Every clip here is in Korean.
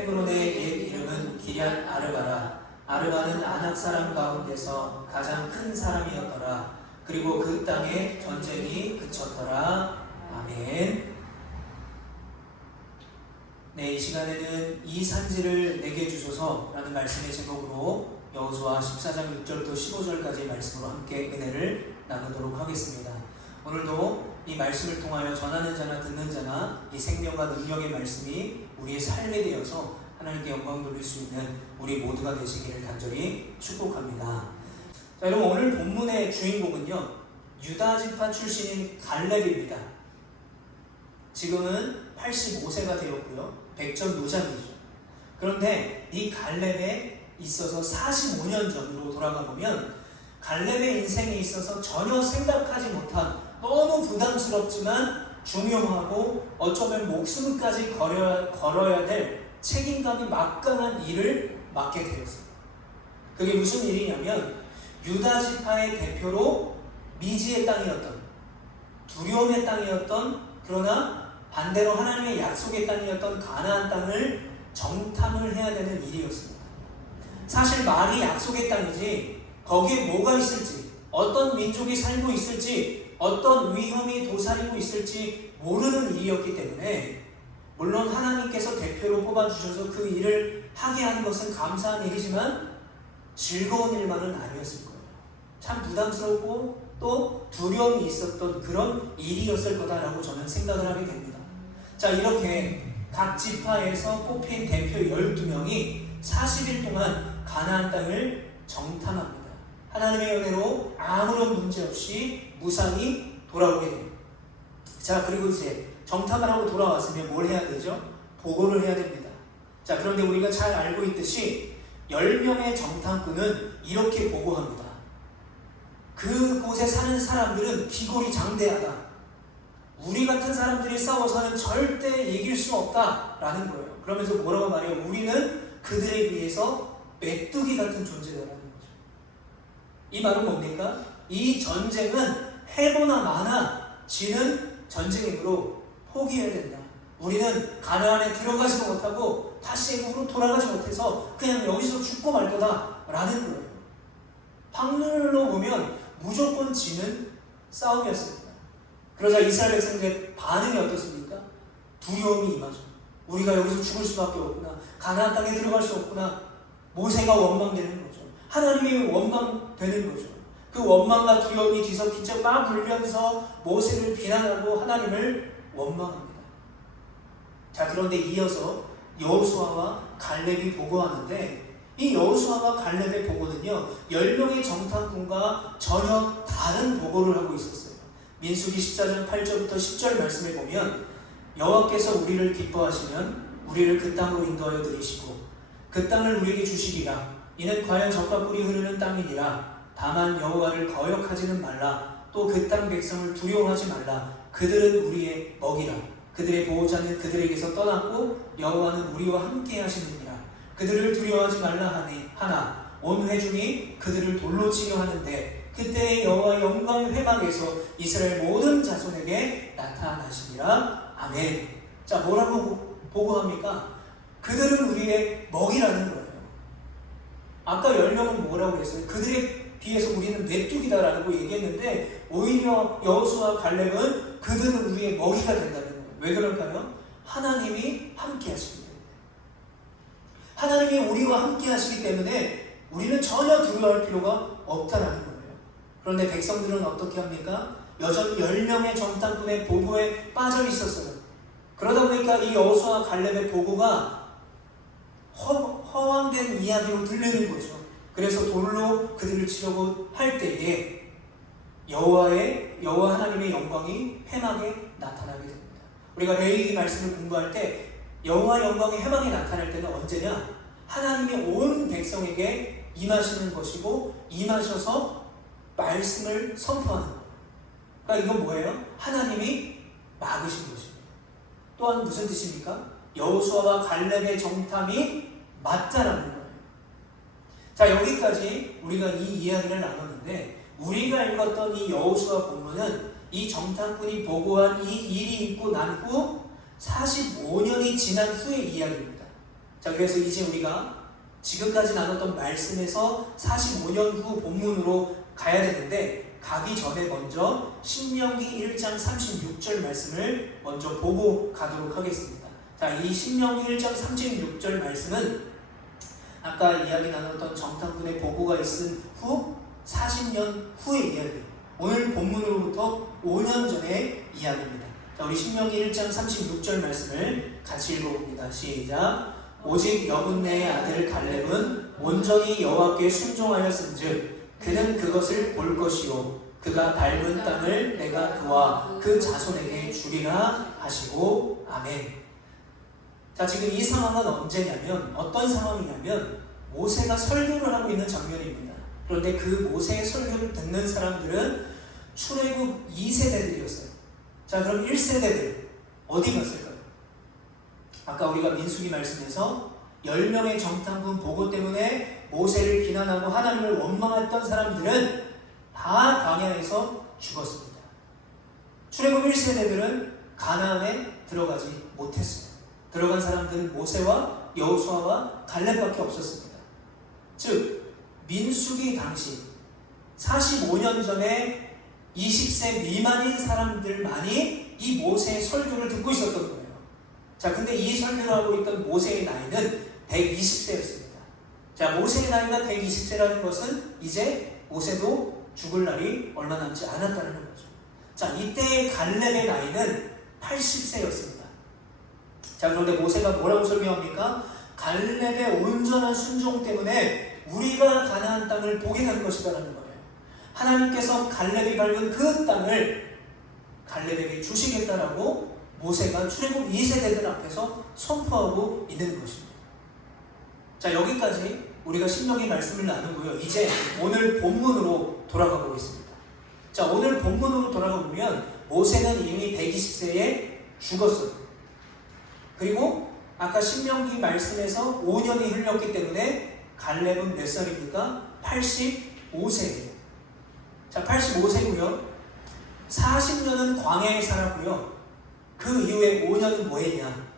헤브론의 옛 이름은 기럇 아르바라. 아르바는 아낙 사람 가운데서 가장 큰 사람이었더라. 그리고 그 땅에 전쟁이 그쳤더라. 아멘. 네, 이 시간에는 이 산지를 내게 주소서라는 말씀의 제목으로 여호수아 14장 6절부터 15절까지의 말씀으로 함께 은혜를 나누도록 하겠습니다. 오늘도 이 말씀을 통하여 전하는 자나 듣는 자나 이 생명과 능력의 말씀이 우리의 삶에 되어서 하나님께 영광 돌릴 수 있는 우리 모두가 되시기를 간절히 축복합니다. 자, 여러분, 오늘 본문의 주인공은요, 유다 지파 출신인 갈렙입니다. 지금은 85세가 되었고요, 백전노장이죠. 그런데 이 갈렙에 있어서 45년 전으로 돌아가 보면 갈렙의 인생에 있어서 전혀 생각하지 못한 너무 부담스럽지만 중요하고 어쩌면 목숨까지 걸어야 될 책임감이 막강한 일을 맡게 되었어요. 그게 무슨 일이냐면 유다 지파의 대표로 미지의 땅이었던, 두려움의 땅이었던, 그러나 반대로 하나님의 약속의 땅이었던 가나안 땅을 정탐을 해야 되는 일이었습니다. 사실 말이 약속의 땅이지 거기에 뭐가 있을지, 어떤 민족이 살고 있을지, 어떤 위험이 도사리고 있을지 모르는 일이었기 때문에, 물론 하나님께서 대표로 뽑아주셔서 그 일을 하게 한 것은 감사한 일이지만 즐거운 일만은 아니었을 거예요. 참 부담스럽고 또 두려움이 있었던 그런 일이었을 거다라고 저는 생각을 하게 됩니다. 자, 이렇게 각 지파에서 뽑힌 대표 12명이 40일 동안 가나안 땅을 정탐합니다. 하나님의 은혜로 아무런 문제 없이 무사히 돌아오게 돼요. 자, 그리고 이제 정탐을 하고 돌아왔으면 뭘 해야 되죠? 보고를 해야 됩니다. 자, 그런데 우리가 잘 알고 있듯이 10명의 정탐꾼은 이렇게 보고합니다. 그곳에 사는 사람들은 기골이 장대하다. 우리 같은 사람들이 싸워서는 절대 이길 수 없다라는 거예요. 그러면서 뭐라고 말해요? 우리는 그들에 비해서 메뚜기 같은 존재다라는 거죠. 이 말은 뭡니까? 이 전쟁은 해보나 마나 지는 전쟁이므로 포기해야 된다. 우리는 가나안에 들어가지도 못하고 다시 애굽으로 돌아가지 못해서 그냥 여기서 죽고 말 거다 라는 거예요. 확률로 보면 무조건 지는 싸움이었습니다. 그러자 이스라엘 백성들의 반응이 어떻습니까? 두려움이 임하죠. 우리가 여기서 죽을 수밖에 없구나. 가나안 땅에 들어갈 수 없구나. 모세가 원망되는 거죠. 하나님이 원망되는 거죠. 그 원망과 두려움이 뒤섞이죠. 막 울면서 모세를 비난하고 하나님을 원망합니다. 자, 그런데 이어서 여호수아와 갈렙이 보고하는데, 이 여호수아와 갈렙의 보고는요 10명의 정탐꾼과 전혀 다른 보고를 하고 있었어요. 민수기 14장 8절부터 10절 말씀을 보면, 여호와께서 우리를 기뻐하시면 우리를 그 땅으로 인도하여 들이시고 그 땅을 우리에게 주시리라. 이는 과연 젖과 꿀이 흐르는 땅이니라. 다만 여호와를 거역하지는 말라. 또 그 땅 백성을 두려워하지 말라. 그들은 우리의 먹이라. 그들의 보호자는 그들에게서 떠났고 여호와는 우리와 함께 하시느니라. 그들을 두려워하지 말라 하나 온 회중이 그들을 돌로 치려 하는데 그때 여호와의 영광의 회막에서 이스라엘 모든 자손에게 나타나시리라. 아멘. 자, 뭐라고 보고합니까? 그들은 우리의 먹이라는 거예요. 아까 10명은 뭐라고 했어요? 그들에 비해서 우리는 메뚜기다라고 얘기했는데, 오히려 여호수아 갈렙은 그들은 우리의 먹이가 된다는 거예요. 왜 그럴까요? 하나님이 함께 하시기 때문에. 하나님이 우리와 함께 하시기 때문에 우리는 전혀 두려워할 필요가 없다라는 거예요. 그런데 백성들은 어떻게 합니까? 여전히 10명의 정탐꾼의 보고에 빠져 있었어요. 그러다 보니까 이 여호수아 갈렙의 보고가 허황된 이야기로 들리는 거죠. 그래서 돌로 그들을 치려고 할 때에 여호와 하나님의 영광이 회막에 나타나게 됩니다. 우리가 레위기 말씀을 공부할 때 여호와 영광이 회막에 나타날 때는 언제냐? 하나님이 온 백성에게 임하시는 것이고 임하셔서 말씀을 선포하는 거예요. 그러니까 이건 뭐예요? 하나님이 막으신 것입니다. 또한 무슨 뜻입니까? 여호수아와 갈렙의 정탐이 맞다라는 거예요. 자, 여기까지 우리가 이 이야기를 나눴는데, 우리가 읽었던 이 여호수아 본문은 이 정탐꾼이 보고한 이 일이 있고 난 후 45년이 지난 후의 이야기입니다. 자, 그래서 이제 우리가 지금까지 나눴던 말씀에서 45년 후 본문으로 가야 되는데, 가기 전에 먼저 신명기 1장 36절 말씀을 먼저 보고 가도록 하겠습니다. 자, 이 신명기 1장 36절 말씀은 아까 이야기 나눴던 정탐꾼의 보고가 있은 후 40년 후의 이야기예요. 오늘 본문으로부터 5년 전의 이야기입니다. 자, 우리 신명기 1장 36절 말씀을 같이 읽어봅니다. 시작. 오직 여분네의 아들 갈렙은 온전히 여호와께 순종하였은즉 그는 그것을 볼 것이요 그가 밟은 땅을 내가 그와 그 자손에게 주리라 하시고 아멘. 자, 지금 이 상황은 언제냐면, 어떤 상황이냐면 모세가 설교를 하고 있는 장면입니다. 그런데 그 모세의 설교를 듣는 사람들은 출애굽 2세대들이었어요. 자, 그럼 1세대들 어디 갔을까요? 아까 우리가 민수기 말씀에서 10명의 정탐꾼 보고 때문에 모세를 비난하고 하나님을 원망했던 사람들은 다 광야에서 죽었습니다. 출애굽 1세대들은 가나안에 들어가지 못했어요. 들어간 사람들은 모세와 여호수아와 갈렙밖에 없었습니다. 즉 민수기 당시 45년 전에 20세 미만인 사람들만이 이 모세의 설교를 듣고 있었던 거예요. 자, 근데 이 설교를 하고 있던 모세의 나이는 120세였습니다. 자, 모세의 나이가 120세라는 것은 이제 모세도 죽을 날이 얼마 남지 않았다는 거죠. 자, 이때의 갈렙의 나이는 80세였습니다. 자, 그런데 모세가 뭐라고 설명합니까? 갈렙의 온전한 순종 때문에 우리가 가나안 땅을 보게 되는 것이다라는 거예요. 하나님께서 갈렙이 밟은 그 땅을 갈렙에게 주시겠다라고 모세가 출애굽 2세대들 앞에서 선포하고 있는 것입니다. 자, 여기까지 우리가 신명기 말씀을 나누고요. 이제 오늘 본문으로 돌아가 보겠습니다. 자, 오늘 본문으로 돌아가 보면 모세는 이미 120세에 죽었어요. 그리고 아까 신명기 말씀에서 5년이 흘렀기 때문에 갈렙은 몇 살입니까? 85세예요. 자, 85세고요. 40년은 광야에 살았고요. 그 이후에 5년은 뭐 했냐?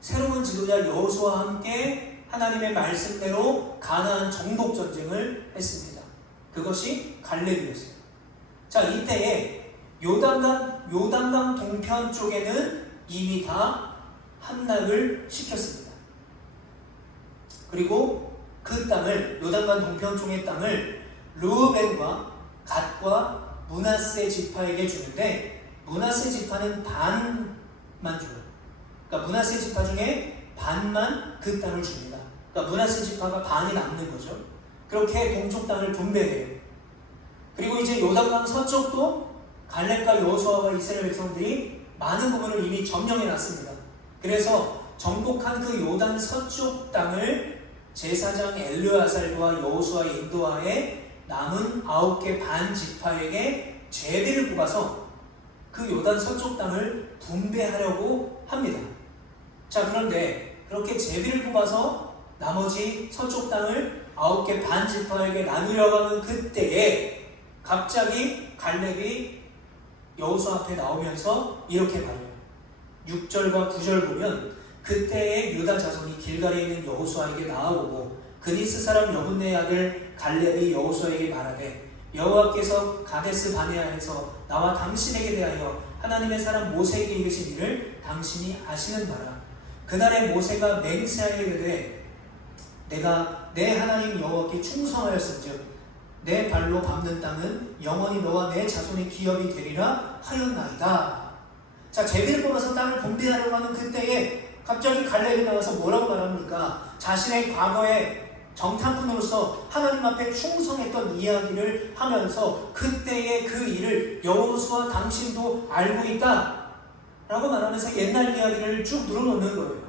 새로운 지도자 여호수아와 함께 하나님의 말씀대로 가나안 정복 전쟁을 했습니다. 그것이 갈렙이었어요. 자, 이때에 요단강 동편 쪽에는 이미 다 함락을 시켰습니다. 그리고 그 땅을, 요단강 동편 쪽의 땅을 르우벤과 갓과 므낫세 지파에게 주는데, 므낫세 지파는 반만 줘요. 그러니까 므낫세 지파 중에 반만 그 땅을 줍니다. 그러니까 므낫세 지파가 반이 남는 거죠. 그렇게 동쪽 땅을 분배해요. 그리고 이제 요단강 서쪽도 갈렙과 여호수아와 이스라엘 백성들이 많은 부분을 이미 점령해 놨습니다. 그래서 정복한 그 요단 서쪽 땅을 제사장 엘르아살과 여호수아의 인도하에 남은 9개 반 지파에게 제비를 뽑아서 그 요단 서쪽 땅을 분배하려고 합니다. 자, 그런데 그렇게 제비를 뽑아서 나머지 서쪽 땅을 9개 반 지파에게 나누려고 하는 그때에 갑자기 갈렙이 여호수아 앞에 나오면서 이렇게 말해요. 6절과 9절 보면 그때의 유다 자손이 길갈에 있는 여호수아에게 나아오고 그니스 사람 여분네의 아들 갈렙이 여호수아에게 말하되 여호와께서 가데스 바네아에서 나와 당신에게 대하여 하나님의 사람 모세에게 이르신 일을 당신이 아시는 바라. 그날에 모세가 맹세하여 이르되 내가 내 하나님 여호와께 충성하였은즉 내 발로 밟는 땅은 영원히 너와 내 자손의 기업이 되리라 하였나이다. 자, 제비를 뽑아서 땅을 분배하려고 하는 그때에 갑자기 갈렙이 나와서 뭐라고 말합니까? 자신의 과거에 정탐꾼으로서 하나님 앞에 충성했던 이야기를 하면서 그때의 그 일을 여호수아 당신도 알고 있다 라고 말하면서 옛날 이야기를 쭉 늘어놓는 거예요.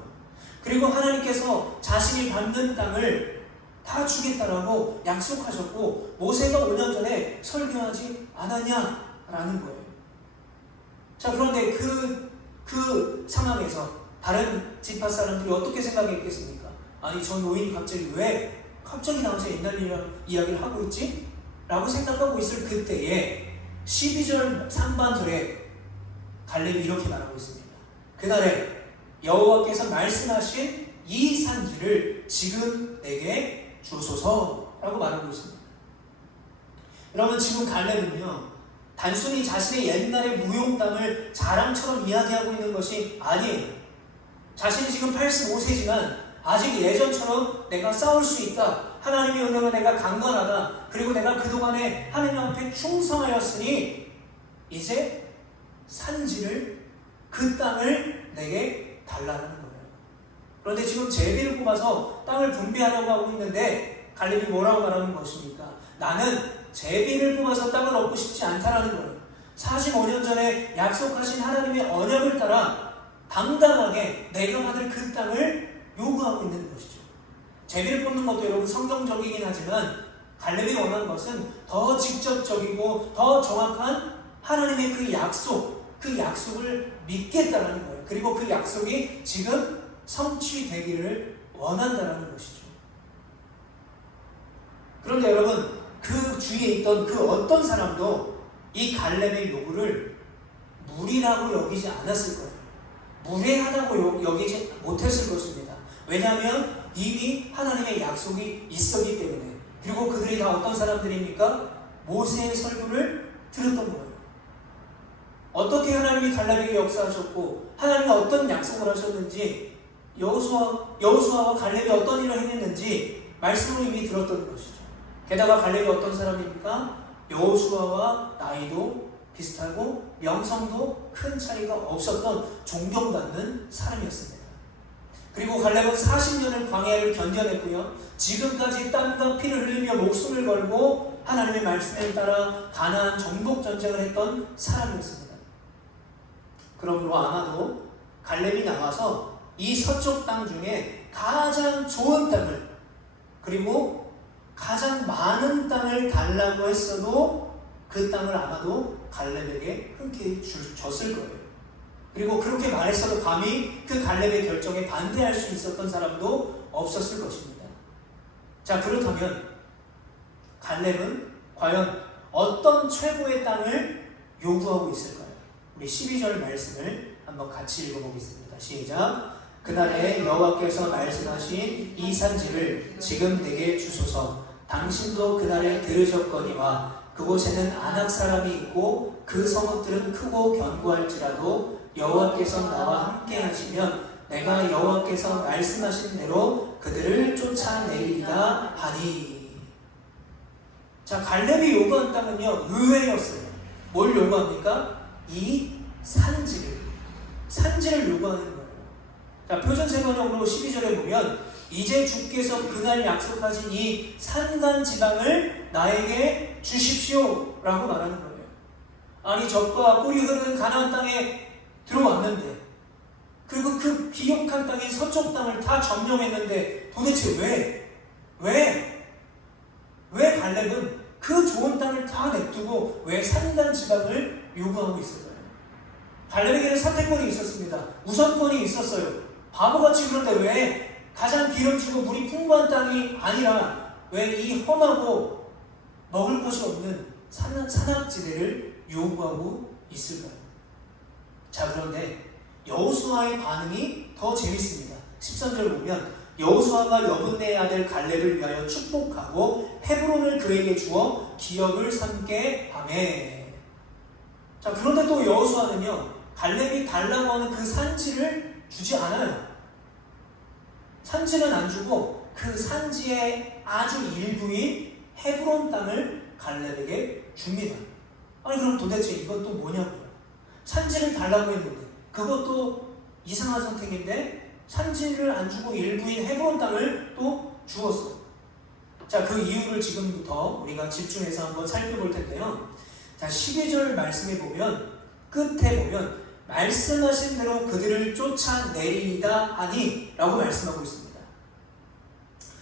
그리고 하나님께서 자신이 밟는 땅을 다 주겠다라고 약속하셨고 모세가 5년 전에 설교하지 않았냐라는 거예요. 자, 그런데 그 상황에서 다른 지파 사람들이 어떻게 생각했겠습니까? 아니, 저 노인이 갑자기 나와서 옛날 이야기를 하고 있지? 라고 생각하고 있을 그때에 12절 상반절에 갈렙이 이렇게 말하고 있습니다. 그날에 여호와께서 말씀하신 이 산지를 지금 내게 주소서라고 말하고 있습니다. 여러분, 지금 갈렙은요, 단순히 자신의 옛날의 무용 땅을 자랑처럼 이야기하고 있는 것이 아니에요. 자신이 지금 85세지만 아직 예전처럼 내가 싸울 수 있다, 하나님의 은혜로 내가 강건하다, 그리고 내가 그동안에 하나님 앞에 충성하였으니 이제 산지를, 그 땅을 내게 달라는 거예요. 그런데 지금 제비를 뽑아서 땅을 분배하려고 하고 있는데 갈렙이 뭐라고 말하는 것입니까? 나는 제비를 뽑아서 땅을 얻고 싶지 않다라는 거예요. 45년 전에 약속하신 하나님의 언약을 따라 당당하게 내가 받을 그 땅을 요구하고 있는 것이죠. 제비를 뽑는 것도 여러분 성경적이긴 하지만 갈렙이 원하는 것은 더 직접적이고 더 정확한 하나님의 그 약속을 믿겠다라는 거예요. 그리고 그 약속이 지금 성취되기를 원한다라는 것이죠. 그런데 여러분, 그 주위에 있던 그 어떤 사람도 이 갈렙의 요구를 무리라고 여기지 않았을 거예요. 무례하다고 여기지 못했을 것입니다. 왜냐하면 이미 하나님의 약속이 있었기 때문에. 그리고 그들이 다 어떤 사람들입니까? 모세의 설교를 들었던 거예요. 어떻게 하나님이 갈렙에게 역사하셨고 하나님이 어떤 약속을 하셨는지, 여호수아와 갈렙이 어떤 일을 해냈는지 말씀으로 이미 들었던 것이죠. 게다가 갈렙이 어떤 사람입니까? 여호수아와 나이도 비슷하고 명성도 큰 차이가 없었던 존경받는 사람이었습니다. 그리고 갈렙은 40년을 광야를 견뎌냈고요, 지금까지 땀과 피를 흘리며 목숨을 걸고 하나님의 말씀에 따라 가나안 정복 전쟁을 했던 사람이었습니다. 그러므로 아마도 갈렙이 나와서 이 서쪽 땅 중에 가장 좋은 땅을, 그리고 가장 많은 땅을 달라고 했어도 그 땅을 아마도 갈렙에게 흔쾌히 줬을 거예요. 그리고 그렇게 말했어도 감히 그 갈렙의 결정에 반대할 수 있었던 사람도 없었을 것입니다. 자, 그렇다면 갈렙은 과연 어떤 최고의 땅을 요구하고 있을까요? 우리 12절 말씀을 한번 같이 읽어보겠습니다. 시작. 그날에 여호와께서 말씀하신 이 산지를 지금 내게 주소서. 당신도 그날에 들으셨거니와 그곳에는 아낙 사람이 있고 그 성읍들은 크고 견고할지라도 여호와께서 나와 함께 하시면 내가 여호와께서 말씀하신 대로 그들을 쫓아내리리다 하니. 자, 갈렙이 요구한 땅은요, 의외였어요. 뭘 요구합니까? 이 산지를 요구하는 거예요. 자, 표준세번역으로 12절에 보면 이제 주께서 그날 약속하신 이 산간 지방을 나에게 주십시오 라고 말하는 거예요. 아니, 적과 꿀이 흐르는 가나안 땅에 들어왔는데, 그리고 그 비옥한 땅인 서쪽 땅을 다 점령했는데 도대체 왜 갈렙은 그 좋은 땅을 다 냅두고 왜 산간 지방을 요구하고 있을까요? 갈렙에게는 선택권이 있었습니다. 우선권이 있었어요. 바보같이. 그런데 왜 가장 기름지고 물이 풍부한 땅이 아니라 왜 이 험하고 먹을 것이 없는 산악지대를 요구하고 있을까요? 자, 그런데 여호수아의 반응이 더 재밌습니다. 13절 보면 여호수아가 여분네의 아들 갈렙을 위하여 축복하고 헤브론을 그에게 주어 기업을 삼게 하매. 자, 그런데 또 여호수아는요, 갈렙이 달라고 하는 그 산지를 주지 않아요. 산지는 안 주고 그 산지의 아주 일부인 헤브론 땅을 갈렙에게 줍니다. 아니, 그럼 도대체 이건 또 뭐냐고요? 산지를 달라고 했는데, 그것도 이상한 선택인데 산지를 안 주고 일부인 헤브론 땅을 또 주었어요. 자, 그 이유를 지금부터 우리가 집중해서 한번 살펴볼 텐데요. 자, 12절 말씀에 보면, 끝에 보면 말씀하신 대로 그들을 쫓아내리이다 하니 라고 말씀하고 있습니다.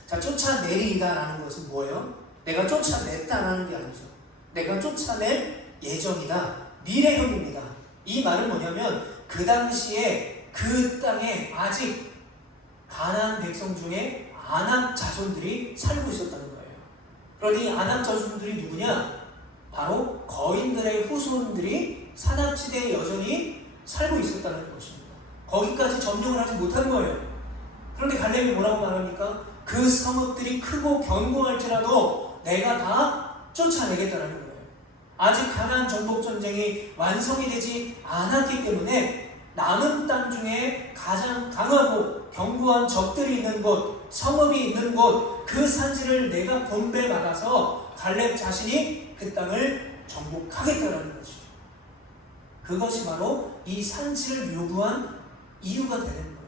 자, 쫓아내리이다 라는 것은 뭐예요? 내가 쫓아냈다라는 게 아니죠. 내가 쫓아낼 예정이다, 미래형입니다. 이 말은 뭐냐면 그 당시에 그 땅에 아직 가나안 백성 중에 아낙 자손들이 살고 있었다는 거예요. 그러니 이 아낙 자손들이 누구냐? 바로 거인들의 후손들이 산악지대에 여전히 살고 있었다는 것입니다. 거기까지 점령을 하지 못한 거예요. 그런데 갈렙이 뭐라고 말합니까? 그 성읍들이 크고 견고할지라도 내가 다 쫓아내겠다라는 거예요. 아직 가나안 정복 전쟁이 완성이 되지 않았기 때문에 남은 땅 중에 가장 강하고 견고한 적들이 있는 곳, 성읍이 있는 곳, 그 산지를 내가 분배받아서 갈렙 자신이 그 땅을 정복하겠다라는 것이죠. 그것이 바로 이 산지를 요구한 이유가 되는 거예요.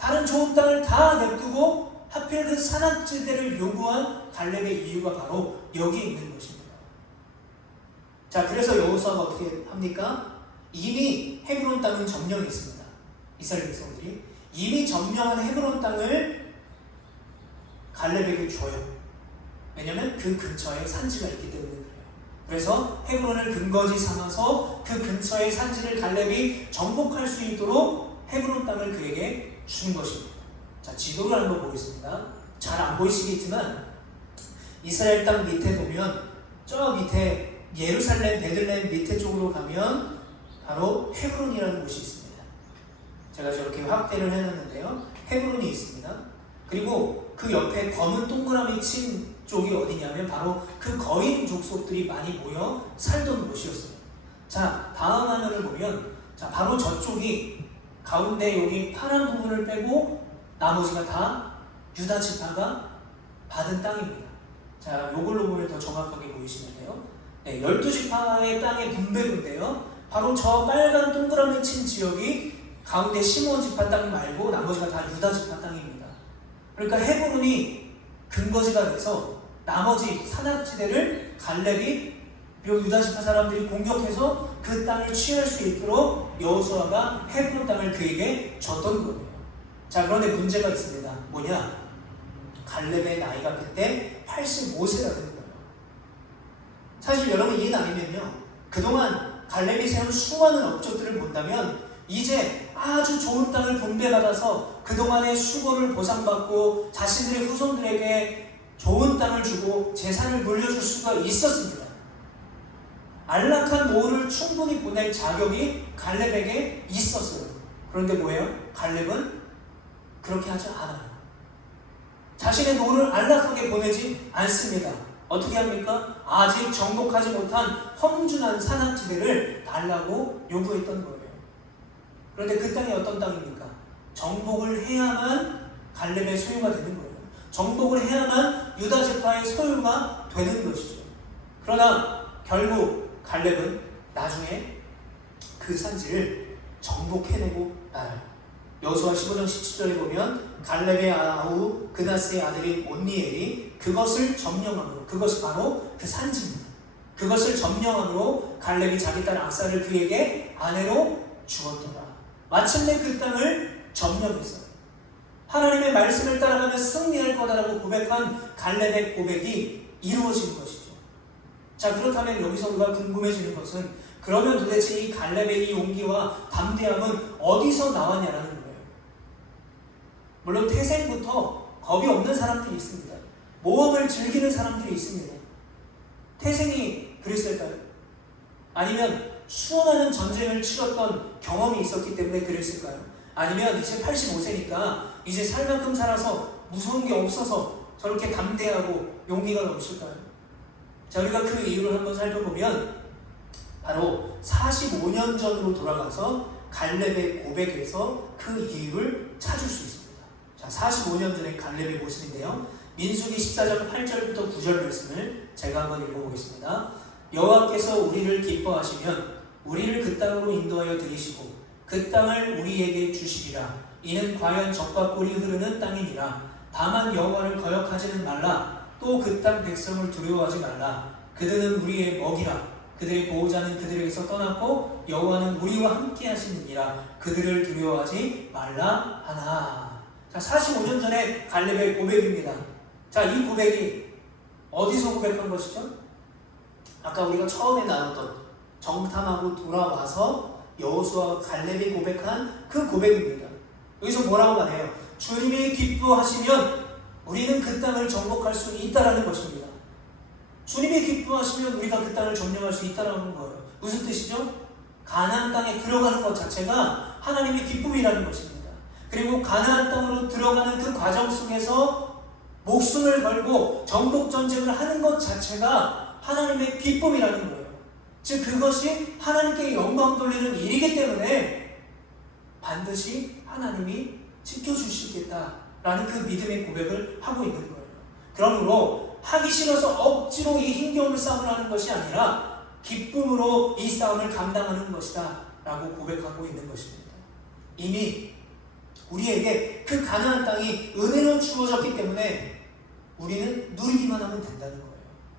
다른 좋은 땅을 다 냅두고 하필 그 산악지대를 요구한 갈렙의 이유가 바로 여기에 있는 것입니다. 자, 그래서 여호수아가 어떻게 합니까? 이미 헤브론 땅은 점령했습니다. 이스라엘 백성들이 이미 점령한 헤브론 땅을 갈렙에게 줘요. 왜냐하면 그 근처에 산지가 있기 때문에 그래요. 그래서 헤브론을 근거지 삼아서 그 근처의 산지를 갈렙이 정복할 수 있도록 헤브론 땅을 그에게 준 것입니다. 자, 지도를 한번 보겠습니다. 잘 안 보이시겠지만 이스라엘 땅 밑에 보면 저 밑에 예루살렘, 베들레헴 밑에 쪽으로 가면 바로 헤브론이라는 곳이 있습니다. 제가 저렇게 확대를 해놨는데요. 헤브론이 있습니다. 그리고 그 옆에 검은 동그라미 친 쪽이 어디냐면 바로 그 거인 족속들이 많이 모여 살던 곳이었어요. 자, 다음 화면을 보면 자, 바로 저쪽이 가운데 여기 파란 부분을 빼고 나머지가 다 유다 지파가 받은 땅입니다. 자, 요걸로 보면 더 정확하게 보이시는데요. 네, 12지파의 땅의 분배인데요. 바로 저 빨간 동그라미 친 지역이 가운데 시므온 지파 땅 말고 나머지가 다 유다 지파 땅입니다. 그러니까 헤브론이 근거지가 돼서 나머지 산악지대를 갈렙이 유다 지파 사람들이 공격해서 그 땅을 취할 수 있도록 여호수아가 헤브론 땅을 그에게 줬던 거예요. 자, 그런데 문제가 있습니다. 뭐냐? 갈렙의 나이가 그때 85세가 된 거예요. 사실 여러분 이 나이면요, 그동안 갈렙이 세운 수많은 업적들을 본다면 이제 아주 좋은 땅을 분배받아서 그동안의 수고를 보상받고 자신들의 후손들에게 좋은 땅을 주고 재산을 물려줄 수가 있었습니다. 안락한 노후를 충분히 보낼 자격이 갈렙에게 있었어요. 그런데 뭐예요? 갈렙은 그렇게 하지 않아요. 자신의 노후를 안락하게 보내지 않습니다. 어떻게 합니까? 아직 정복하지 못한 험준한 산악지대를 달라고 요구했던 거예요. 그런데 그 땅이 어떤 땅입니까? 정복을 해야만 갈렙의 소유가 되는 거예요. 정복을 해야만 유다 지파의 소유가 되는 것이죠. 그러나 결국 갈렙은 나중에 그 산지를 정복해내고 나요. 여호수아 15장 17절에 보면 갈렙의 아우 그나스의 아들인 온니엘이 그것을 점령함으로, 그것이 바로 그 산지입니다. 그것을 점령함으로 갈렙이 자기 딸 악사를 그에게 아내로 주었더라. 마침내 그 땅을 점령했어요. 하나님의 말씀을 따라가면 승리할 거다라고 고백한 갈렙의 고백이 이루어진 것이죠. 자, 그렇다면 여기서 우리가 궁금해지는 것은 그러면 도대체 이 갈렙의 이 용기와 담대함은 어디서 나왔냐라는 거예요. 물론 태생부터 겁이 없는 사람들이 있습니다. 모험을 즐기는 사람들이 있습니다. 태생이 그랬을까요? 아니면 수많은 전쟁을 치렀던 경험이 있었기 때문에 그랬을까요? 아니면 이제 85세니까 이제 살 만큼 살아서 무서운 게 없어서 저렇게 담대하고 용기가 넘칠까요? 자, 우리가 그 이유를 한번 살펴보면 바로 45년 전으로 돌아가서 갈렙의 고백에서 그 이유를 찾을 수 있습니다. 자, 45년 전의 갈렙의 모습인데요. 민수기 14장 8절부터 9절 말씀을 제가 한번 읽어보겠습니다. 여호와께서 우리를 기뻐하시면 우리를 그 땅으로 인도하여 들이시고 그 땅을 우리에게 주시리라. 이는 과연 젖과 꿀이 흐르는 땅이니라. 다만 여호와를 거역하지는 말라. 또 그 땅 백성을 두려워하지 말라. 그들은 우리의 먹이라. 그들의 보호자는 그들에게서 떠났고 여호와는 우리와 함께 하시느니라. 그들을 두려워하지 말라 하나. 자, 45년 전에 갈렙의 고백입니다. 자, 이 고백이 어디서 고백한 것이죠? 아까 우리가 처음에 나눴던 정탐하고 돌아와서 여호수아와 갈렙이 고백한 그 고백입니다. 여기서 뭐라고 말해요? 주님이 기뻐하시면 우리는 그 땅을 정복할 수 있다라는 것입니다. 주님이 기뻐하시면 우리가 그 땅을 점령할 수 있다라는 거예요. 무슨 뜻이죠? 가나안 땅에 들어가는 것 자체가 하나님의 기쁨이라는 것입니다. 그리고 가나안 땅으로 들어가는 그 과정 속에서 목숨을 걸고 정복 전쟁을 하는 것 자체가 하나님의 기쁨이라는 거예요. 즉 그것이 하나님께 영광 돌리는 일이기 때문에 반드시 하나님이 지켜주시겠다라는 그 믿음의 고백을 하고 있는 거예요. 그러므로 하기 싫어서 억지로 이 힘겨운 싸움을 하는 것이 아니라 기쁨으로 이 싸움을 감당하는 것이다 라고 고백하고 있는 것입니다. 이미 우리에게 그 가나안 땅이 은혜로 주어졌기 때문에 우리는 누리기만 하면 된다는 거예요.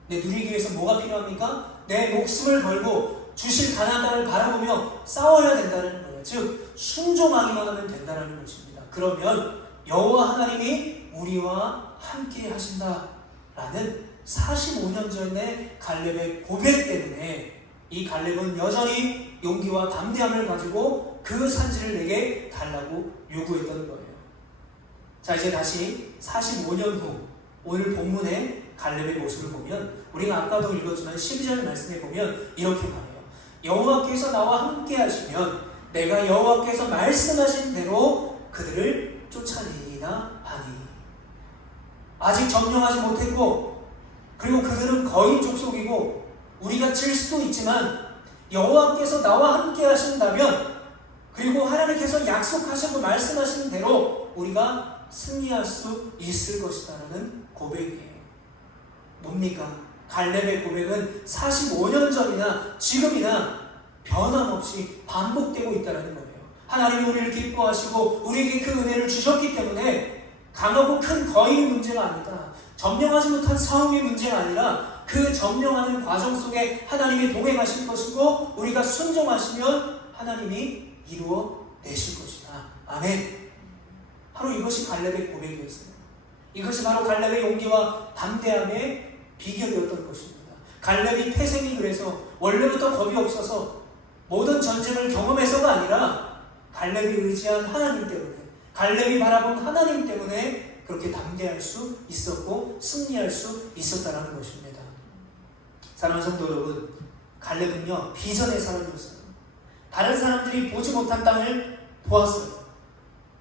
근데 누리기 위해서 뭐가 필요합니까? 내 목숨을 걸고 주실 가나안 땅을 바라보며 싸워야 된다는 거예요. 즉 순종하기만 하면 된다는 것입니다. 그러면 여호와 하나님이 우리와 함께 하신다라는 45년 전의 갈렙의 고백 때문에 이 갈렙은 여전히 용기와 담대함을 가지고 그 산지를 내게 달라고 요구했던 거예요. 자, 이제 다시 45년 후 오늘 본문의 갈렙의 모습을 보면 우리가 아까도 읽었지만 12절 말씀에 보면 이렇게 말해요. 여호와께서 나와 함께 하시면 내가 여호와께서 말씀하신 대로 그들을 쫓아내리나 하니. 아직 점령하지 못했고 그리고 그들은 거인 족속이고 우리가 질 수도 있지만 여호와께서 나와 함께 하신다면 그리고 하나님께서 약속하시고 말씀하신 대로 우리가 승리할 수 있을 것이다라는 고백이에요. 뭡니까? 갈렙의 고백은 45년 전이나 지금이나 변함없이 반복되고 있다는 거예요. 하나님이 우리를 기뻐하시고 우리에게 그 은혜를 주셨기 때문에 강하고 큰 거인의 문제가 아니다. 점령하지 못한 성의 문제가 아니라 그 점령하는 과정 속에 하나님이 동행하실 것이고 우리가 순종하시면 하나님이 이루어 내실 것이다. 아멘. 바로 이것이 갈렙의 고백이었어요. 이것이 바로 갈렙의 용기와 담대함의 비결이었던 것입니다. 갈렙이 태생이 그래서 원래부터 겁이 없어서 모든 전쟁을 경험해서가 아니라 갈렙이 의지한 하나님 때문에 갈렙이 바라본 하나님 때문에 그렇게 담대할 수 있었고 승리할 수 있었다는 것입니다. 사랑하는 성도 여러분, 갈렙은요 비전의 사람이었어요. 다른 사람들이 보지 못한 땅을 보았어요.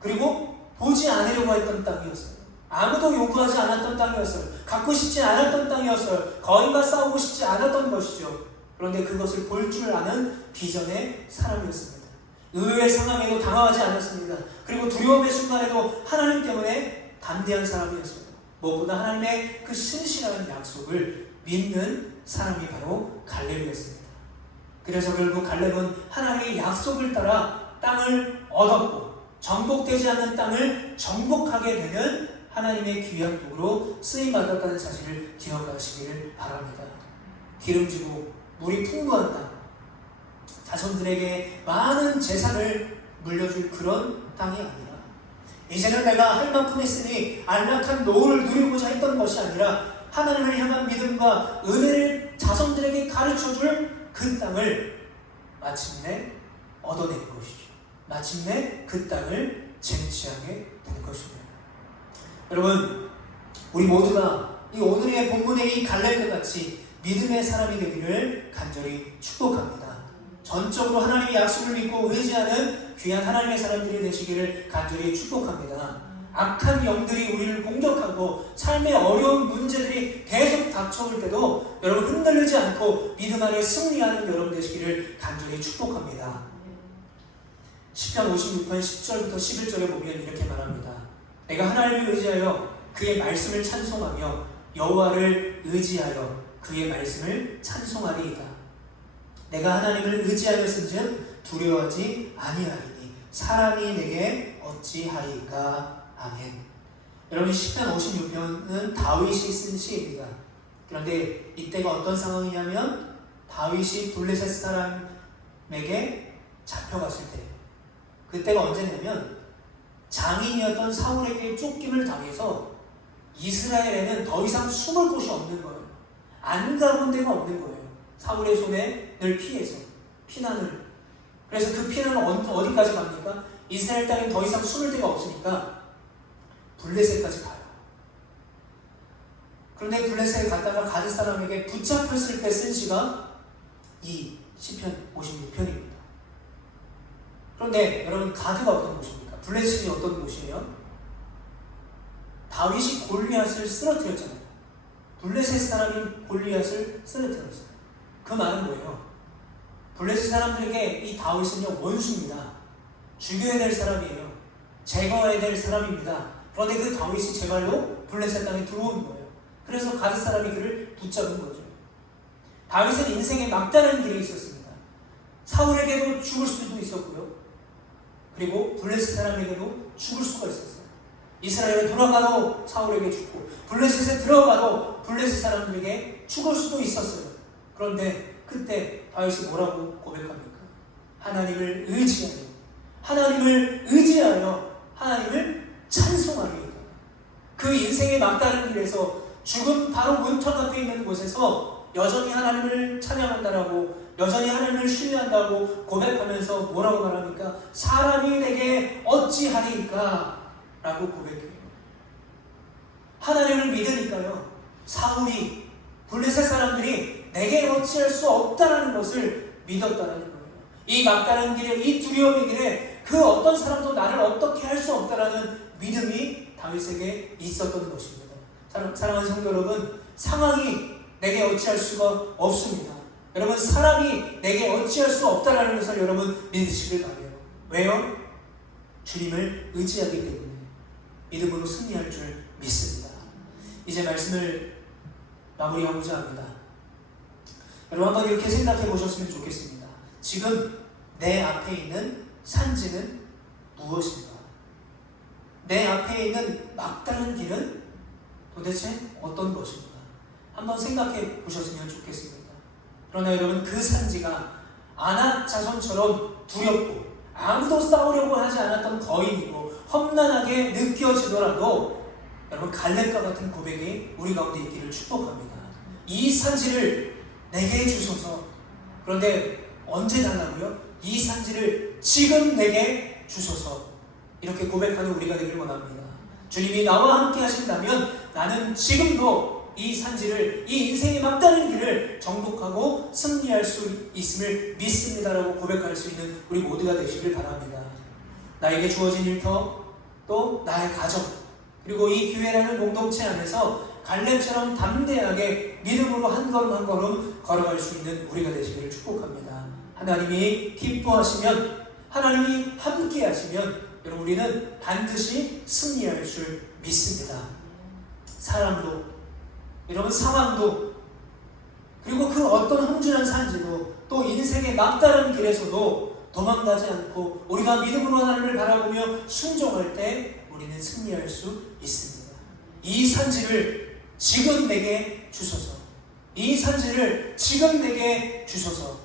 그리고 보지 않으려고 했던 땅이었어요. 아무도 요구하지 않았던 땅이었어요. 갖고 싶지 않았던 땅이었어요. 거인과 싸우고 싶지 않았던 것이죠. 그런데 그것을 볼 줄 아는 비전의 사람이었습니다. 의외의 상황에도 당황하지 않았습니다. 그리고 두려움의 순간에도 하나님 때문에 담대한 사람이었습니다. 무엇보다 하나님의 그 신실한 약속을 믿는 사람이 바로 갈렙이었습니다. 그래서 결국 갈렙은 하나님의 약속을 따라 땅을 얻었고 정복되지 않는 땅을 정복하게 되는 하나님의 귀한 도구로 쓰임받았다는 사실을 기억하시기를 바랍니다. 기름지고 물이 풍부한 땅, 자손들에게 많은 재산을 물려줄 그런 땅이 아니라 이제는 내가 할 만큼 했으니 안락한 노후를 누리고자 했던 것이 아니라 하나님을 향한 믿음과 은혜를 자손들에게 가르쳐줄 그 땅을 마침내 얻어낸 것이죠. 마침내 그 땅을 쟁취하게 된 것입니다. 여러분, 우리 모두가 이 오늘의 본문의 이 갈렙과 같이 믿음의 사람이 되기를 간절히 축복합니다. 전적으로 하나님의 약속을 믿고 의지하는 귀한 하나님의 사람들이 되시기를 간절히 축복합니다. 악한 영들이 우리를 공격하고 삶의 어려운 문제들이 계속 닥쳐올 때도 여러분 흔들리지 않고 믿음 안에 승리하는 여러분 되시기를 간절히 축복합니다. 시편 56편 10절부터 11절에 보면 이렇게 말합니다. 내가 하나님을 의지하여 그의 말씀을 찬송하며 여호와를 의지하여 그의 말씀을 찬송하리이다. 내가 하나님을 의지하였은즉 두려워하지 아니하리니 사람이 내게 어찌하리까. 아멘. 여러분, 시편 56편은 다윗이 쓴 시입니다. 그런데 이때가 어떤 상황이냐면 다윗이 블레셋 사람에게 잡혀갔을 때, 그때가 언제냐면 장인이었던 사울에게 쫓김을 당해서 이스라엘에는 더 이상 숨을 곳이 없는 거예요. 안 가본 데가 없는 거예요. 사울의 손에 늘 피해서 피난을. 그래서 그 피난은 어디까지 갑니까? 이스라엘 땅에 더 이상 숨을 데가 없으니까 블레셋까지 가요. 그런데 블레셋에 갔다가 가드 사람에게 붙잡혔을 때 쓴 시가 이 시편 56편입니다. 그런데 여러분, 가드가 어떤 곳입니까? 블레셋이 어떤 곳이에요? 다윗이 골리앗을 쓰러뜨렸잖아요. 블레셋 사람이 골리앗을 쓰러뜨렸어요. 그 말은 뭐예요? 블레셋 사람들에게 이 다윗은요 원수입니다. 죽여야 될 사람이에요. 제거해야 될 사람입니다. 그런데 그 다윗이 제발로 블레셋 땅에 들어온 거예요. 그래서 가드 사람이 그를 붙잡은 거죠. 다윗은 인생에 막다른 길이 있었습니다. 사울에게도 죽을 수도 있었고요. 그리고 블레셋 사람에게도 죽을 수가 있었어요. 이스라엘에 돌아가도 사울에게 죽고 블레셋에 들어가도 블레셋 사람들에게 죽을 수도 있었어요. 그런데 그때 다윗이 뭐라고 고백합니까? 하나님을 의지하여 하나님을 찬송하리이다. 그 인생의 막다른 길에서 죽음 바로 문턱 앞에 있는 곳에서 여전히 하나님을 찬양한다라고, 여전히 하나님을 신뢰한다고 고백하면서 뭐라고 말합니까? 사람이 내게 어찌하리까? 라고 고백해요. 하나님을 믿으니까요, 사울이, 블레셋 사람들이 내게 어찌할 수 없다라는 것을 믿었다라는 거예요. 이 막다른 길에, 이 두려움의 길에 그 어떤 사람도 나를 어떻게 할 수 없다라는 믿음이 다윗에게 있었던 것입니다. 사랑하는 성도 여러분, 상황이 내게 어찌할 수가 없습니다. 여러분, 사람이 내게 어찌할 수 없다라는 것을 여러분 믿으시길 바라요. 왜요? 주님을 의지하기 때문에 믿음으로 승리할 줄 믿습니다. 이제 말씀을 마무리하고자 합니다. 여러분, 한번 이렇게 생각해 보셨으면 좋겠습니다. 지금 내 앞에 있는 산지는 무엇인가? 내 앞에 있는 막다른 길은 도대체 어떤 것인가? 한번 생각해 보셨으면 좋겠습니다. 그러나 여러분, 그 산지가 아낙 자손처럼 두렵고 아무도 싸우려고 하지 않았던 거인이고 험난하게 느껴지더라도 여러분, 갈렙과 같은 고백이 우리 가운데 있기를 축복합니다. 이 산지를 내게 주소서. 그런데 언제 달라고요? 이 산지를 지금 내게 주소서. 이렇게 고백하는 우리가 되길 원합니다. 주님이 나와 함께 하신다면 나는 지금도 이 산지를, 이 인생의 막다른 길을 정복하고 승리할 수 있음을 믿습니다라고 고백할 수 있는 우리 모두가 되시길 바랍니다. 나에게 주어진 일터, 또 나의 가정, 그리고 이 교회라는 공동체 안에서 갈렙처럼 담대하게 믿음으로 한 걸음 한 걸음 걸어갈 수 있는 우리가 되시기를 축복합니다. 하나님이 기뻐하시면, 하나님이 함께 하시면 여러분, 우리는 반드시 승리할 줄 믿습니다. 사람도, 여러분, 상황도, 그리고 그 어떤 험준한 산지도, 또 인생의 막다른 길에서도 도망가지 않고 우리가 믿음으로 하나님을 바라보며 순종할 때 우리는 승리할 수 있습니다. 이 산지를 지금 내게 주소서. 이 산지를 지금 내게 주소서.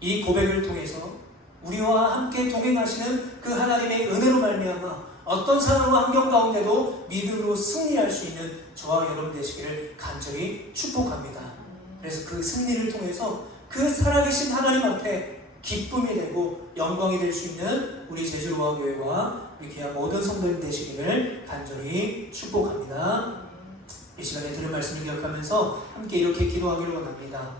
이 고백을 통해서 우리와 함께 동행하시는 그 하나님의 은혜로 말미암아 어떤 상황과 환경 가운데도 믿음으로 승리할 수 있는 저와 여러분 되시기를 간절히 축복합니다. 그래서 그 승리를 통해서 그 살아계신 하나님 앞에 기쁨이 되고 영광이 될 수 있는 우리 제주로아교회와 우리 귀한 모든 성도님 되시기를 간절히 축복합니다. 이 시간에 들은 말씀을 기억하면서 함께 이렇게 기도하기를 원합니다.